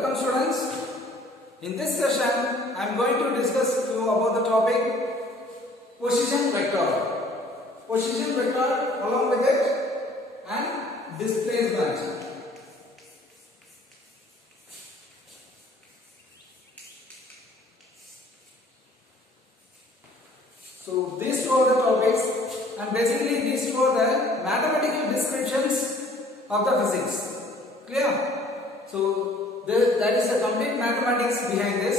Welcome students. In this session, I am going to discuss to you about the topic position vector. Position vector along with it and displacement. So these two are the topics, and basically these two are the mathematical descriptions of the physics. Clear? So that is the complete mathematics behind this.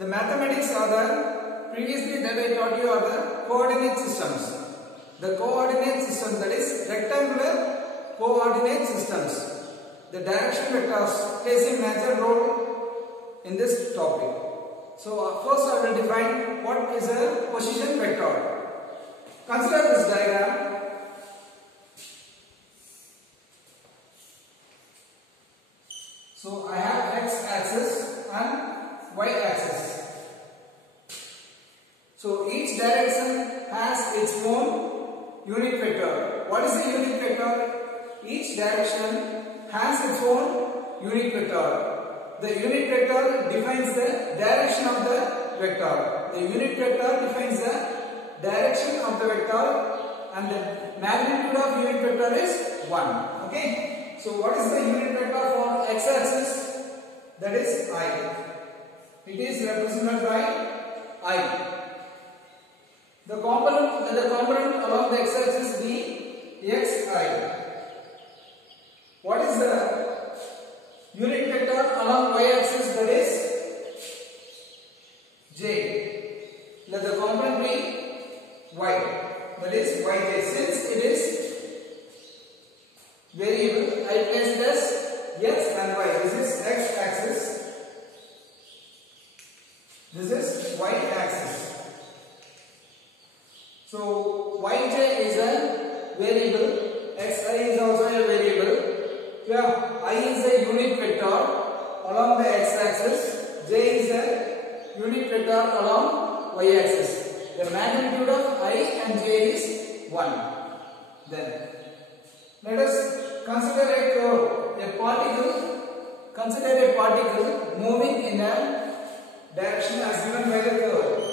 The mathematics are the previously that I taught you are the coordinate systems. The coordinate system, that is rectangular coordinate systems. The direction vectors plays a major role in this topic. So first I will define what is a position vector. Consider this diagram. So I have x-axis and y-axis. So each direction has its own unit vector. What is the unit vector? Each direction has its own unit vector. The unit vector defines the direction of the vector. The unit vector defines the direction of the vector, and the magnitude of unit vector is 1. Okay. So what is the unit vector for x-axis? That is I. It is represented by I. The component along the x-axis be xi. What is the unit vector along y-axis? That is j. Let the component be y. That is yj. Since it is variable, I place this x and y. This is x-axis. This is y-axis. So yj is a variable. Xi is also a variable. Yeah, I is a unit vector along the x-axis. J is a unit vector along y-axis. The magnitude of I and j is 1. Then let us consider a particle. Consider a particle moving in a direction as given by the curve.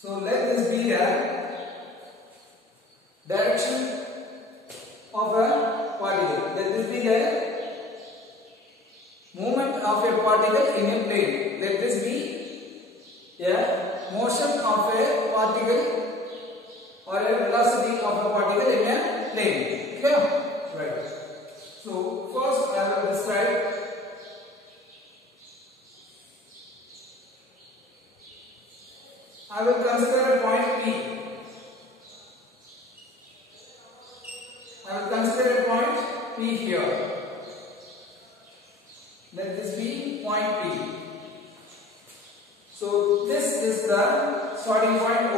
So let this be a direction of a particle. Let this be the movement of a particle in a plane. Let this be a motion of a particle or a velocity of a particle in a plane. Clear? Right. So first I will describe I will consider a point P. I will consider a point P here. Let this be point P. So this is the starting point O.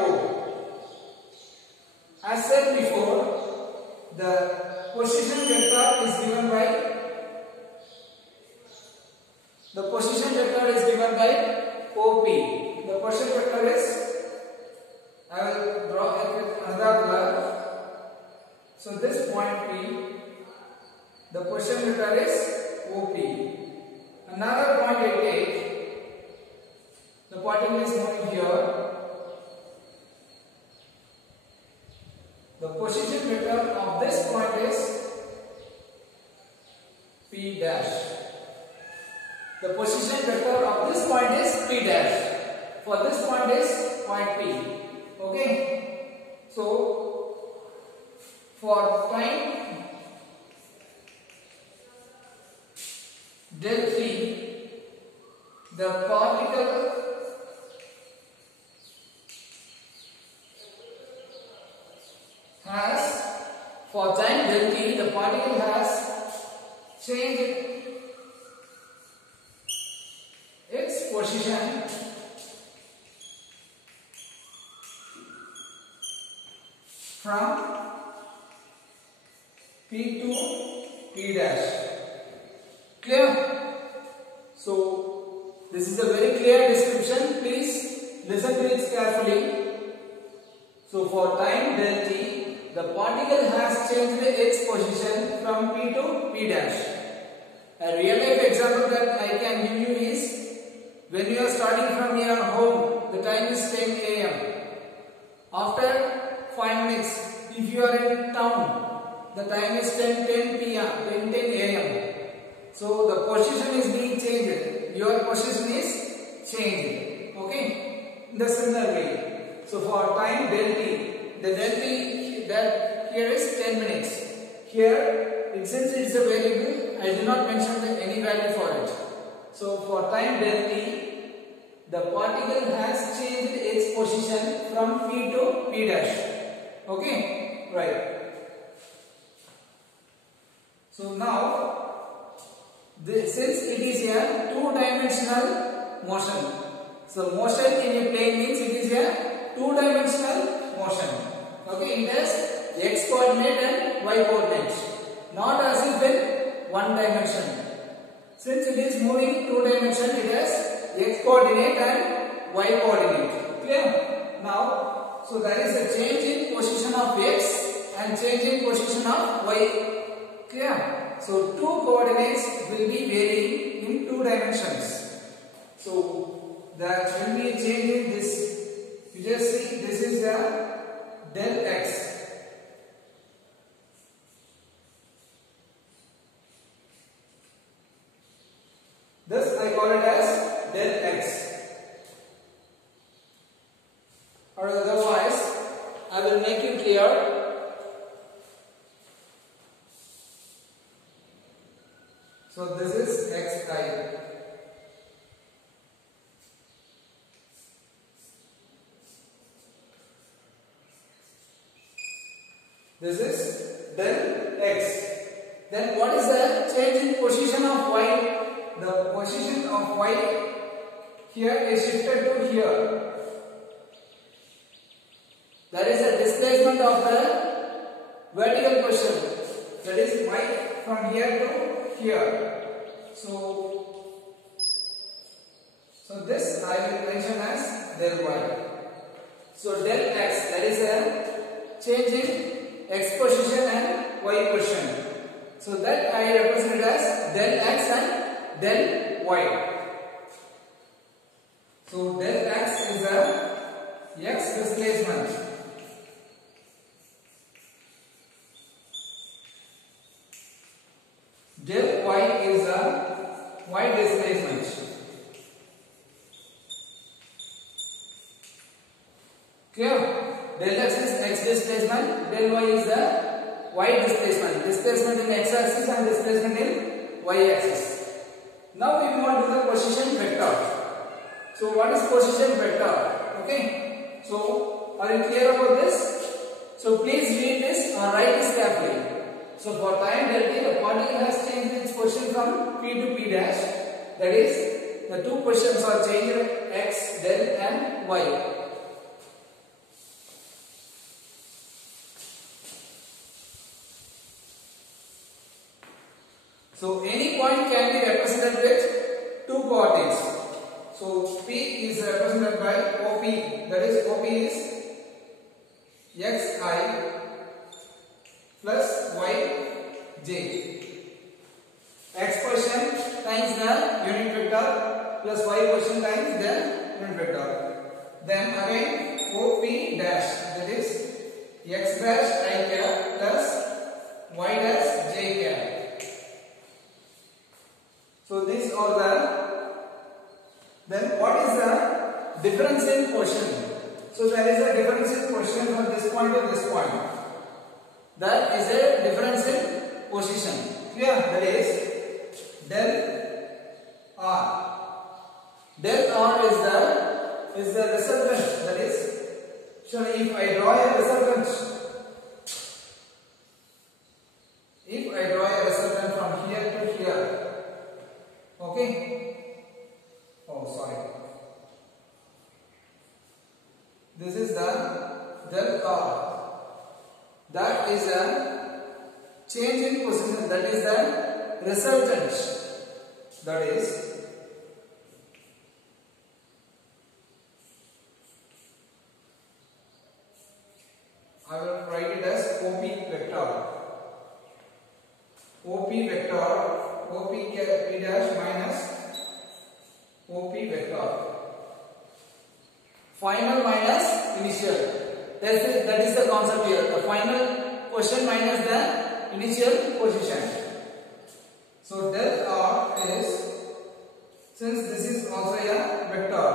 As said before, the position vector is given by OP. The position vector is, I will draw another blur. So this point P, the position vector is OP. Another point I take, the particle is moving here. The position vector of this point is P dash. The position vector of this point is P dash. For this point is point P. Okay. So for time del T, the particle has, for time del T, the particle has changed its position from P to P dash. Clear? So this is a very clear description. Please listen to it carefully. So for time del T, the particle has changed its position from P to P dash. A real life example that I can give you is when you are starting from your home, the time is 10 a.m. After 5 minutes, if you are in town, the time is 10 p.m. 10 a.m. So the position is being changed. Your position is changed. Okay? In the similar way. So for time del t, the del t that here is 10 minutes. Here, since it is a variable, I do not mention any value for it. So for time del t, the particle has changed its position from P to P dash. Okay? Right. So now, since it is a two-dimensional motion, so motion in a plane means it is a two-dimensional motion. Okay? It has x coordinate and y coordinate, not as if in one dimension. Since it is moving two dimension, it has x coordinate and y coordinate. Clear? Now, so there is a change in position of x and change in position of y. Clear? So two coordinates will be varying in two dimensions. So there will be a change in this. You just see this is the del x. Thus I call it as del x. Or otherwise, I will make it clear. So this is xi. This is del x. Then what is the change in position of y? The position of y here is shifted to here. There is a displacement of the vertical position. That is y from here to here. So this I will mention as del y. So del x, that is a change in x position and y position. So that I represent as del x and del y. So del x is the x displacement. Del y is the y displacement. Clear? Del x is x displacement, del y is the y displacement. Displacement in x axis and displacement in y axis. Now we move on to the position vector. So what is position vector? Okay. So are you clear about this? So please read this or write this carefully. So for time del t, the particle has changed its position from P to P dash. That is, the two positions are changed, x, del and y. So any point can be represented with two coordinates. So P is represented by OP. That is, OP is xi plus yj. X position times the unit vector plus y position times the unit vector. Then again OP dash, that is x dash I cap plus y dash j cap. So these are the, then what is the difference in position? So there is a difference in position from this point to this point. There is a difference in position. Clear? That is del r. Del r is the resultant. That is, so if I draw a resultant, from here to here. Okay. Oh, sorry. This is the del r. That is a change in position. That is the resultant. That is I will write it as OP vector. OP vector. OP initial. That is the concept here. The final position minus the initial position. So del R is, since this is also a vector,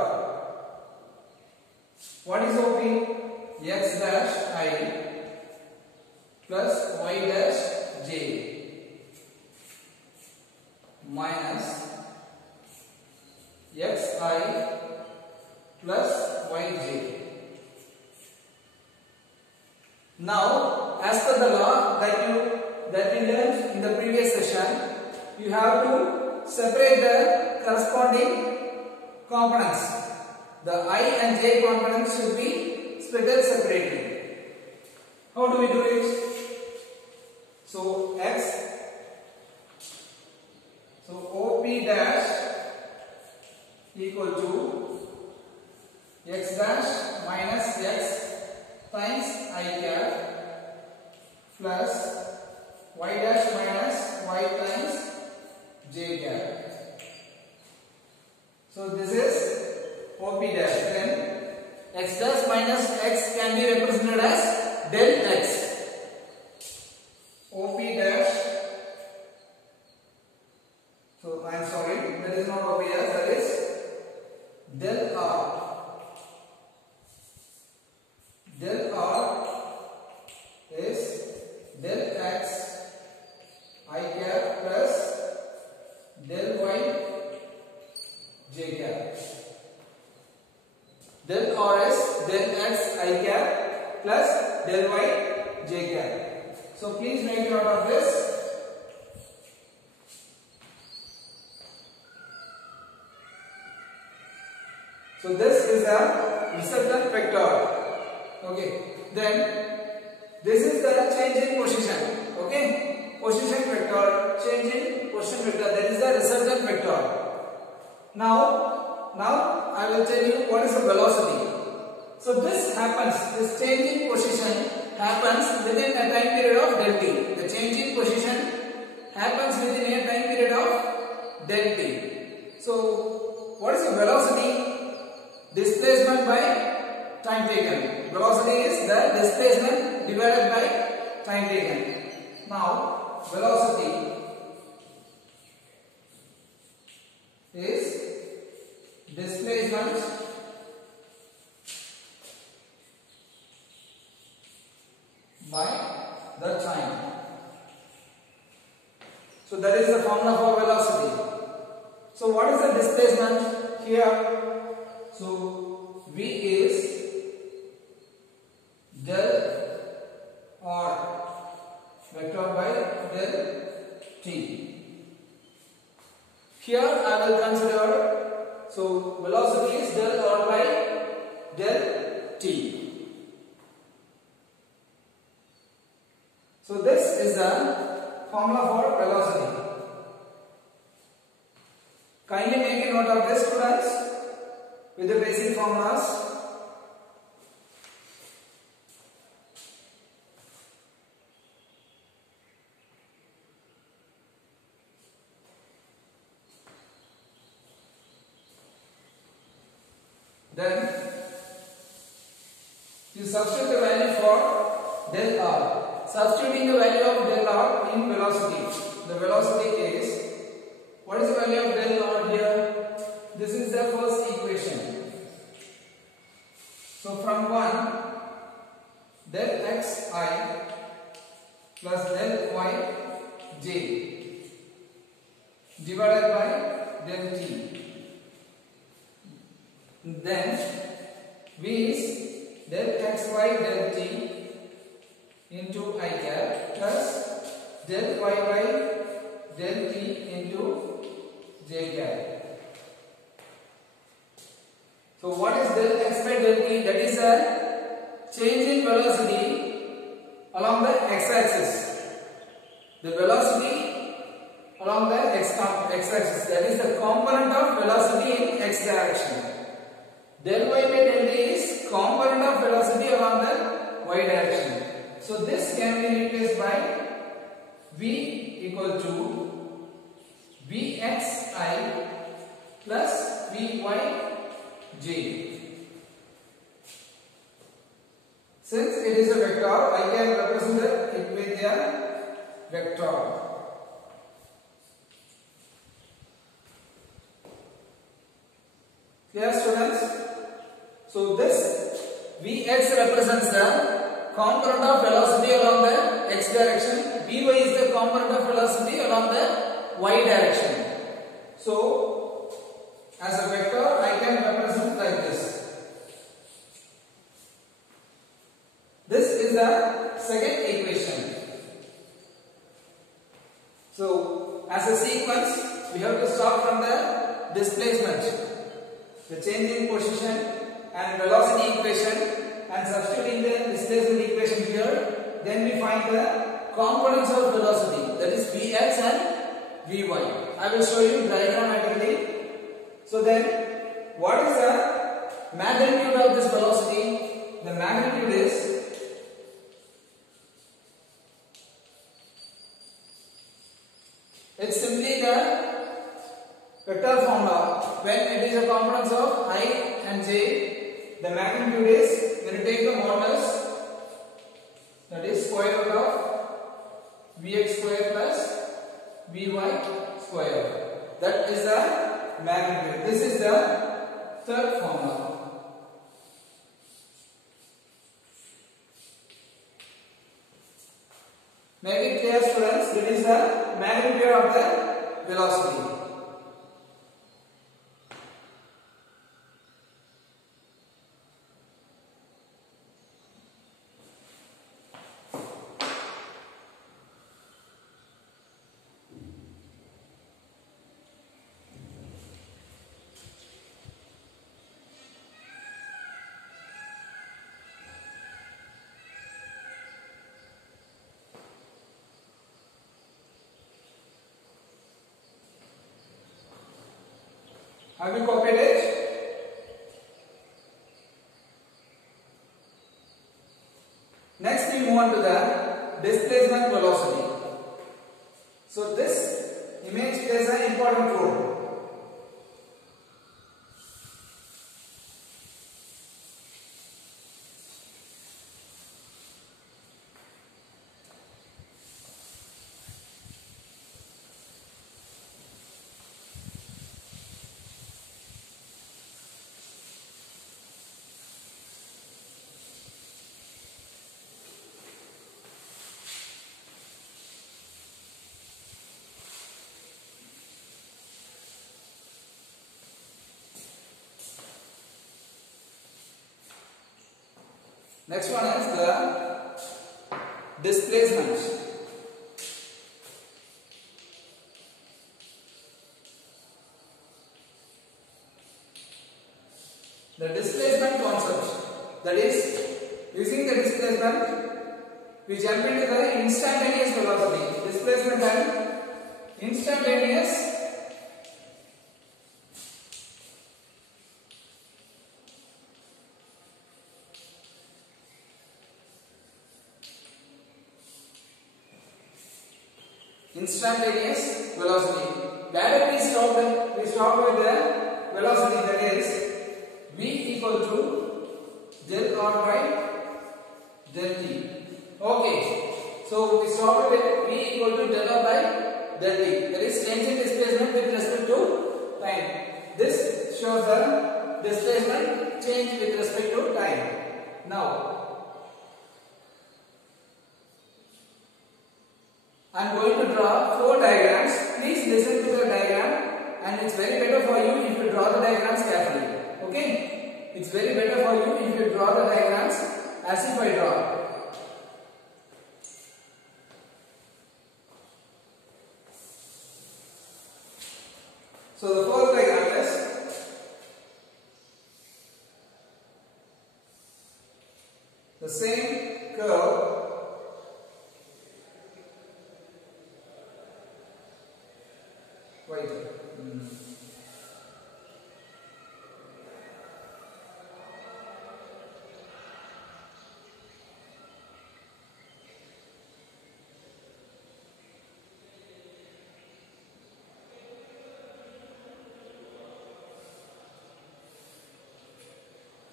what is OP? X dash I plus y dash j minus xi plus yj. Now, as per the law that we learned in the previous session, you have to separate the corresponding components. The I and j components should be split separately. How do we do it? So OP dash equal to x dash minus x times I cap plus y dash minus y times j cap. So this is OP dash. Then x dash minus x can be represented as del x. OP dash. So I am sorry, that is not OP dash, that is del R. Del R is del x I cap plus del y j cap. Del R is del x I cap plus del y j cap. So please make note of this. So this is a resultant vector. Okay. Then this is the change in position. Okay. Position vector, change in position vector. That is the resultant vector. Now I will tell you what is the velocity. So this happens. This change in position happens within a time period of del t. The change in position happens within a time period of del t. So what is the velocity? Displacement by time taken. Velocity is the displacement divided by time taken. Now, velocity is displacement by the time. So that is the formula for velocity. So what is the displacement here? So V is del R vector by del t. Here I will consider, so velocity is del R by del t. So this is the formula for velocity. Kindly make a note of this, students, with the basic formulas. Then you substitute the value for del R. Substituting the value of del R in velocity. The velocity is, what is the value of del R here? This is the first equation. So from 1, del xi plus del yj divided by del t. Then V is del xy del t into I cap plus del yy del t into j cap. So what is del x by del t? That is a change in velocity along the x-axis. The velocity along the x-axis, that is the component of velocity in x direction. Del y by del t is component of velocity along the y direction. So this can be replaced by V equal to Vxi plus Vyj. Since it is a vector, I can represent it with a vector. Clear, students? So this Vx represents the component of velocity along the x direction. Vy is the component of velocity along the y direction. So as a vector, I can represent like this. This is the second equation. So as a sequence, we have to start from the displacement, the change in position and velocity equation, and substituting the displacement equation here. Then we find the components of velocity, that is Vx and Vy. I will show you diagrammatically. So then, what is the magnitude of this velocity? The magnitude is it's simply the vector formula. When it is a components of I and j, the magnitude is, when you take the modulus, that is square root of Vx square plus Vy square. That is the magnitude. This is the third formula. Make it clear, students. This is the magnitude of the velocity. Have you copied it? Next we move on to the displacement velocity. So this image plays an important role. Next one is the displacement. The displacement concept, that is, using the displacement, we jump into the instantaneous velocity. Displacement and instantaneous velocity. Where we stop with the velocity, that is v equal to del r by del t. Okay, so we stop with v equal to del r by del t. That is change in displacement with respect to time. This shows the displacement change with respect to time. Now I am going to draw 4 diagrams. Please listen to the diagram, and it's very better for you if you draw the diagrams carefully. Okay? It's very better for you if you draw the diagrams as if I draw. So the first diagram is the same curve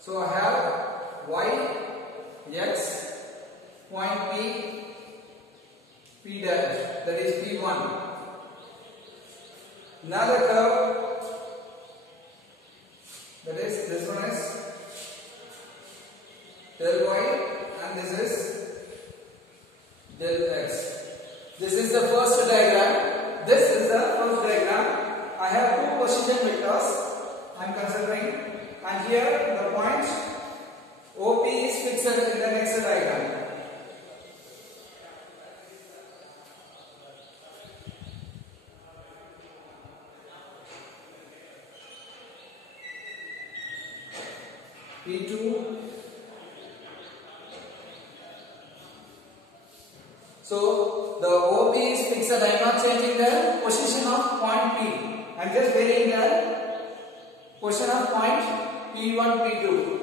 So I have y x, point P, P dash, that is P1. Another curve, that is this one is del y and this is del x. This is the first diagram. This is the first diagram. I have two position vectors I am considering, and here the point OP is fixed in the next diagram. P2. So the OP is fixed. I am not changing the position of point P. I am just varying the position of point P1, P2.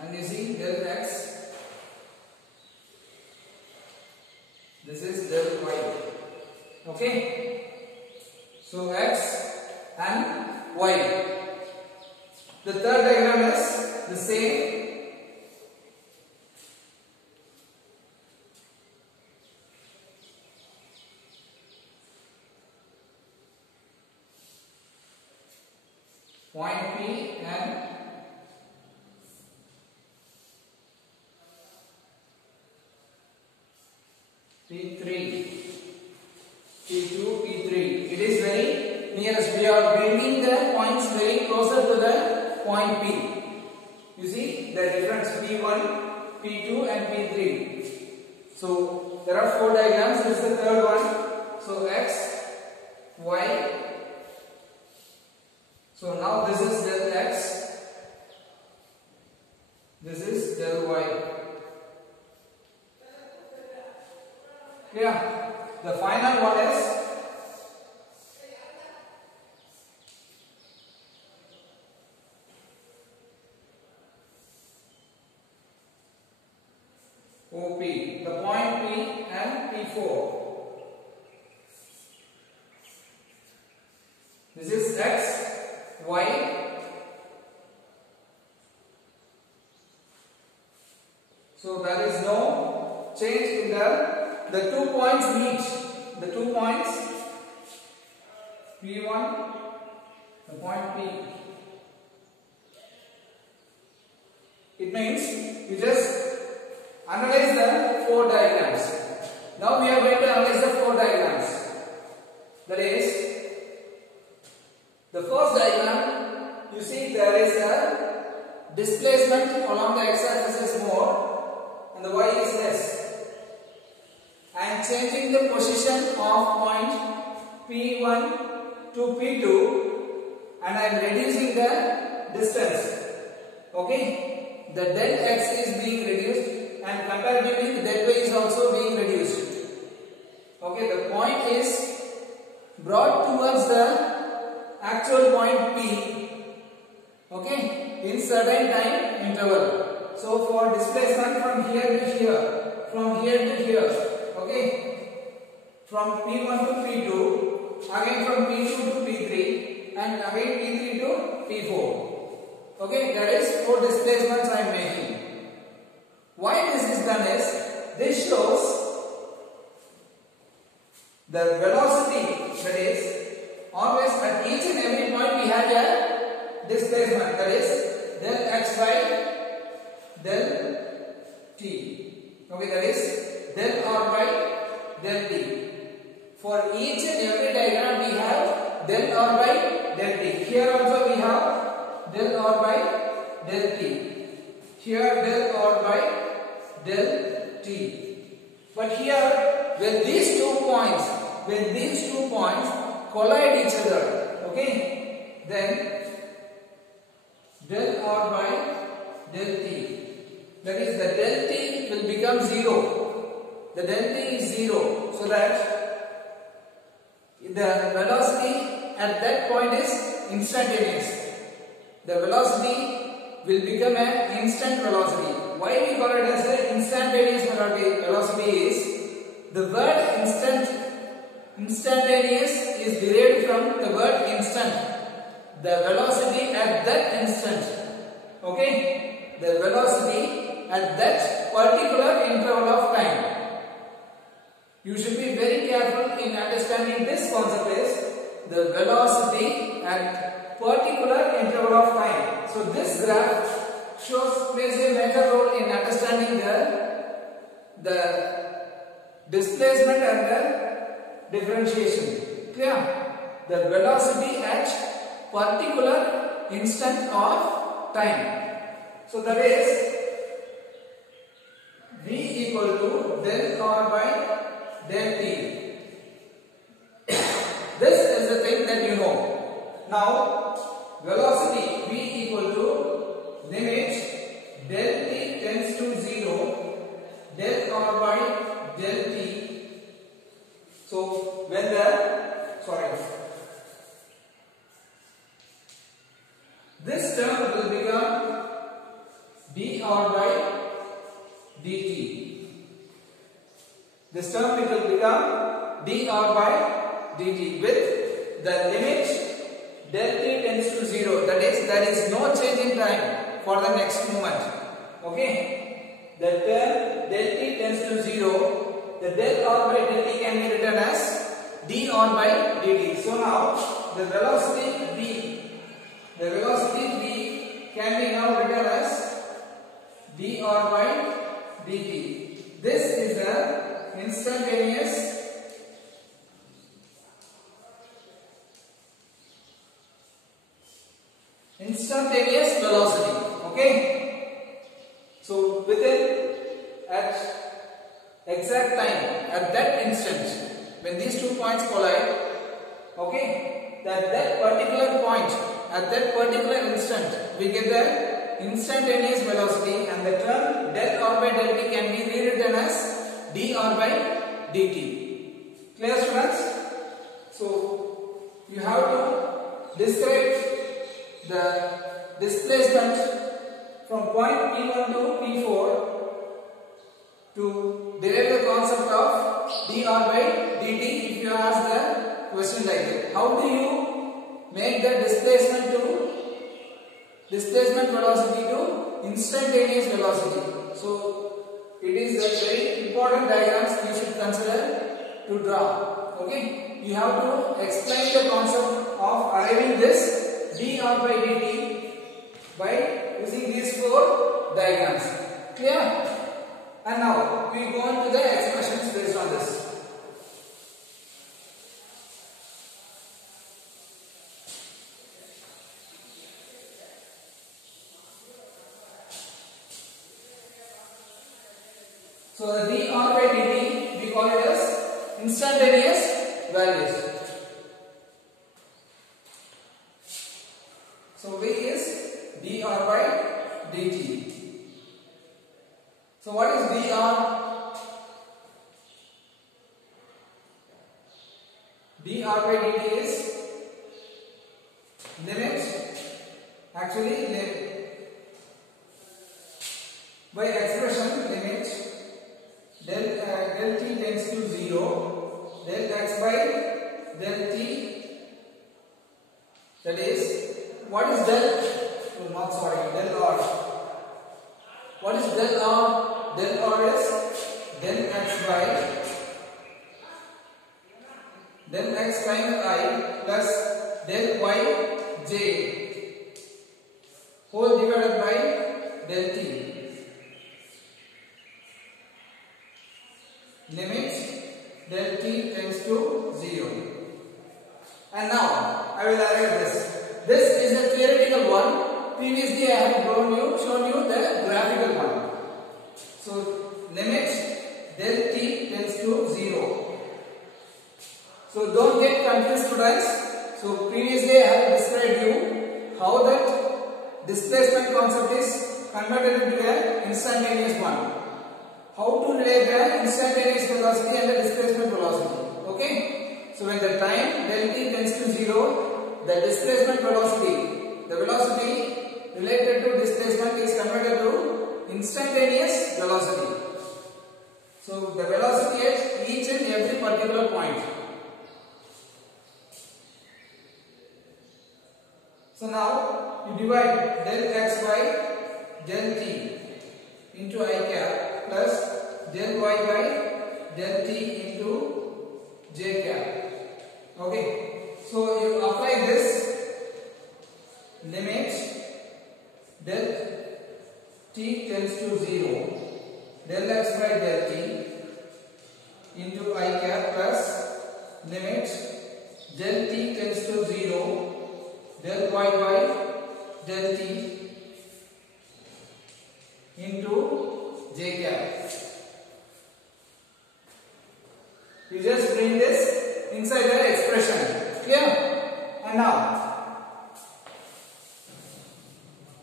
And you see del x, this is del y. Okay, so x and y. The third diagram is the same. Point P and P3, P2, P3. It is very nearest. We are bringing the points very closer to the point P. You see the difference P1, P2 and P3. So there are four diagrams. This is the third one. So x, y. So now this is del x. This is del y. Yeah. The final one is OP, the point P and P4. This is x, y. So there is no change in the 2 points meet. The 2 points P1, the point P. It means we just analyze the four diagrams. Now we are going to analyze the four diagrams. That is, the first diagram, you see there is a displacement along the x-axis is more and the y is less. I am changing the position of point P1 to P2 and I am reducing the distance. Okay, the del x is being reduced and comparatively the del y is also being reduced. Okay, the point is brought towards the actual point P. Okay, in certain time interval. So for displacement from here to here, from here to here. Okay, from P1 to P2, again from P2 to P3 and again P3 to P4. Okay, that is 4 displacements I am making. Why this is done is, this shows the velocity, that is always at each and every point we have a displacement, that is del x by del t. Okay, that is del r by del t. For each and every diagram we have del r by del t. Here also we have del r by del t. Here del r by del t. But here when these 2 points collide each other, okay, then del r by del t. That is the del t will become 0. The del t is 0, so that the velocity at that point is instantaneous. The velocity will become an instant velocity. Why we call it as an instantaneous velocity is the word instantaneous is derived from the word instant. The velocity at that instant. Okay? The velocity at that particular interval of time. You should be very careful in understanding this concept is the velocity at particular interval of time. So this graph plays a major role in understanding the displacement and the differentiation. Clear? The velocity at particular instant of time. So that is v equal to del r by del t. This is the thing that you know. Now velocity v equal to limit del t tends to 0 del r by del t. So when this term will become dr by dt. This term will become dr by dt with the limit del t tends to 0. That is, there is no change in time for the next moment. Okay? The term del t tends to 0. The del r by del t can be written as dr by dt. So now the velocity v can be now written as dr by dt. This is the instantaneous velocity. Okay? So within at exact time at that instant when these 2 points collide, okay, that particular point at that particular instant we get the instantaneous velocity, and the term del r by del t can be rewritten as dr by dt. Clear, students? So you have to describe the displacement from point P1 to P4 to derive the concept of dr by dt. If you ask the question like that, how do you make the displacement velocity to instantaneous velocity? So it is a very important diagrams you should consider to draw. Okay, you have to explain the concept of arriving this dr by dt by using these 4 diagrams. Clear? And now we go on to the expressions based on this. So the dr by dt we call it as instantaneous values. So v is dr by dt. So what is dr? dr by dt is limit, by expression limit del t tends to 0 del x by del t, that is, what is del r. What is del r? Del r is del x by del x prime I plus del y j whole divided by del t. Limit del t tends to 0. And now I will arrive this. This is a theoretical one. Previously I have shown you the graphical one. So limit del t tends to 0. So don't get confused, students. So previously I have described you how that displacement concept is converted into an instantaneous one. How to relate the instantaneous velocity and the displacement velocity. Okay? So when the time del t tends to 0, the displacement velocity, the velocity related to displacement displacement is converted to instantaneous velocity. So the velocity at each and every particular point. So now you divide del x by del t into I cap plus del y by del t into j cap. Okay, so you apply this limit del t tends to 0, del x by del t into I cap plus limit del t tends to 0, del y by del t into j cap. You just bring this inside the expression. Clear? And now,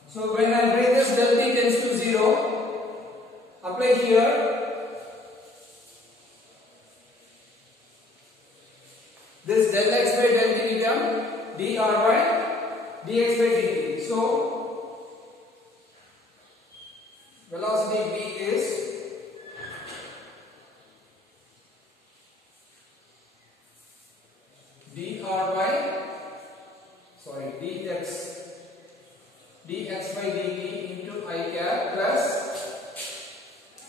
so when I bring this del t tends to 0, apply here this del x by del t become dr by dx by dt. So velocity v is dx by dt into I cap plus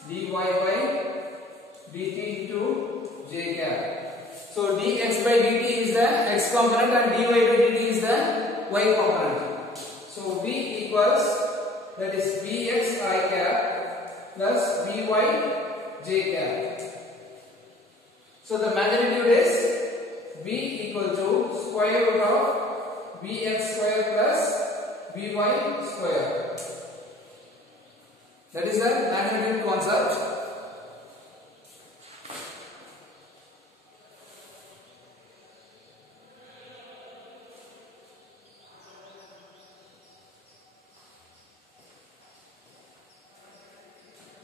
dy by dt into j cap. So dx by dt is the x component and dy by dt is the y component. So v equals, that is vx I cap plus vy j cap. So the magnitude is v equal to square root of vx square plus vy square. That is the magnitude concept.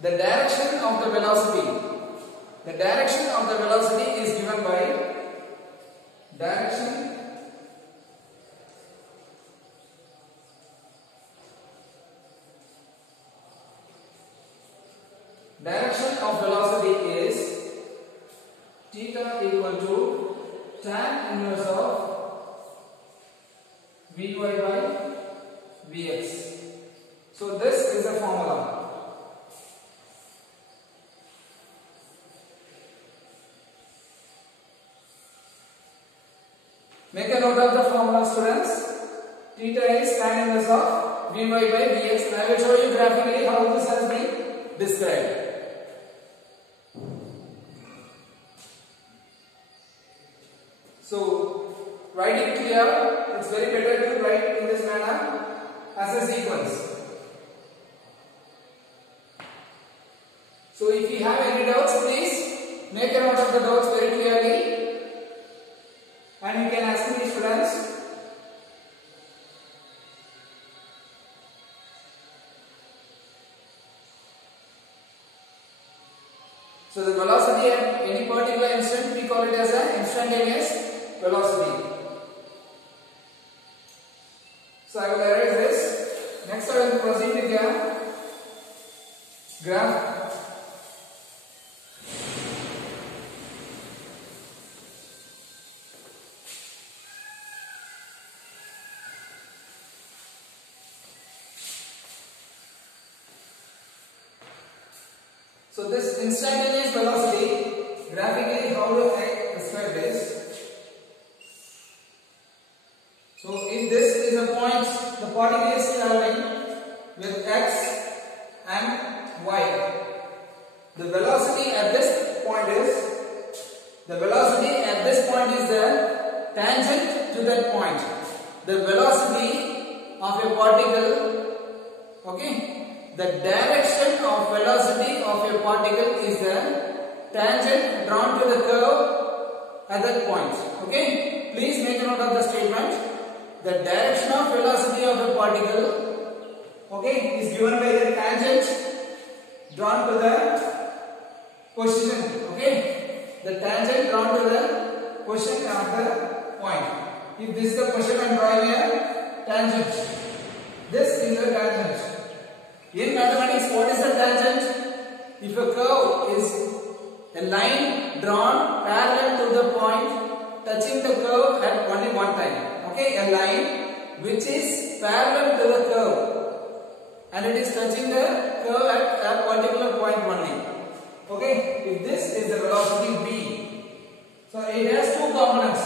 The direction of the velocity. The direction of the velocity is given by direction of velocity is theta equal to tan inverse of vy by vx. So this is the formula. Make a note of the formula, students. Theta is tan inverse of vy by vx. I will show you graphically how this has been described. So write it clear. It's very better to write in this manner as a sequence. So if you have any doubts, please make a note of the doubts very clearly. And you can ask me, students. So the velocity at any particular instant, we call it as an instantaneous velocity. So I will erase this. Next I will proceed with the graph. So this instantaneous velocity, graphically how do I describe this? So if this is a point, the particle is traveling with x and y. The velocity at this point is the tangent to that point. The velocity of a particle, okay? The direction of velocity of a particle is the tangent drawn to the curve at that point. Okay? Please make a note of the statement. The direction of velocity of a particle, okay, is given by the tangent drawn to the position. Okay? The tangent drawn to the position of the point. If this is the position, I am drawing a tangent. This is a tangent. if a curve is a line drawn parallel to the point touching the curve at only one time. Okay, a line which is parallel to the curve and it is touching the curve at a particular point only. Okay, if this is the velocity v, so it has two components.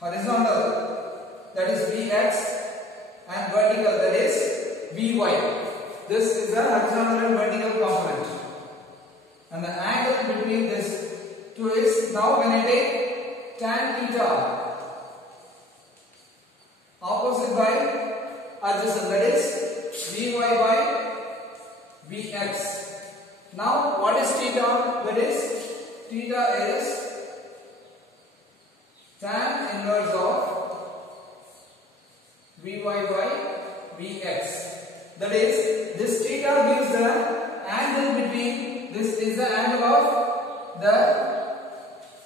Horizontal, that is Vx, and vertical, that is Vy. This is the horizontal and vertical component. And the angle between this two is, now when I take tan theta opposite by adjacent, that is Vy by Vx. Now what is theta? That is, theta is tan inverse of Vy by Vx. That is, this theta gives the angle between, this is the angle of the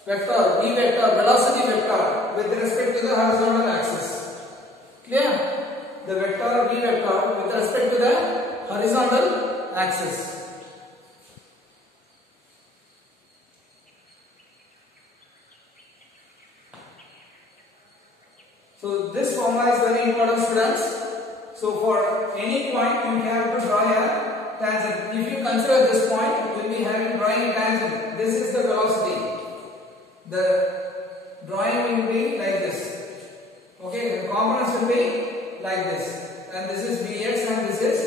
vector, v vector, velocity vector with respect to the horizontal axis. Clear? The vector v vector with respect to the horizontal axis. So this formula is very important, students. So for any point you have to draw a tangent. If you consider this point, you will be drawing a tangent. This is the velocity. The drawing will be like this. Okay, the components will be like this. And this is Vx and this is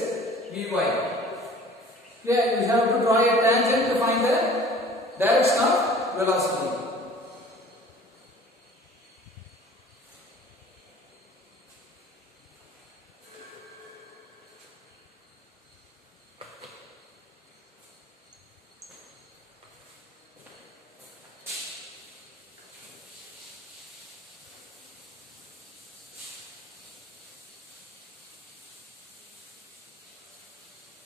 Vy. Yeah, you have to draw a tangent to find the direction of velocity.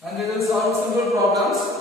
And we will solve simple problems.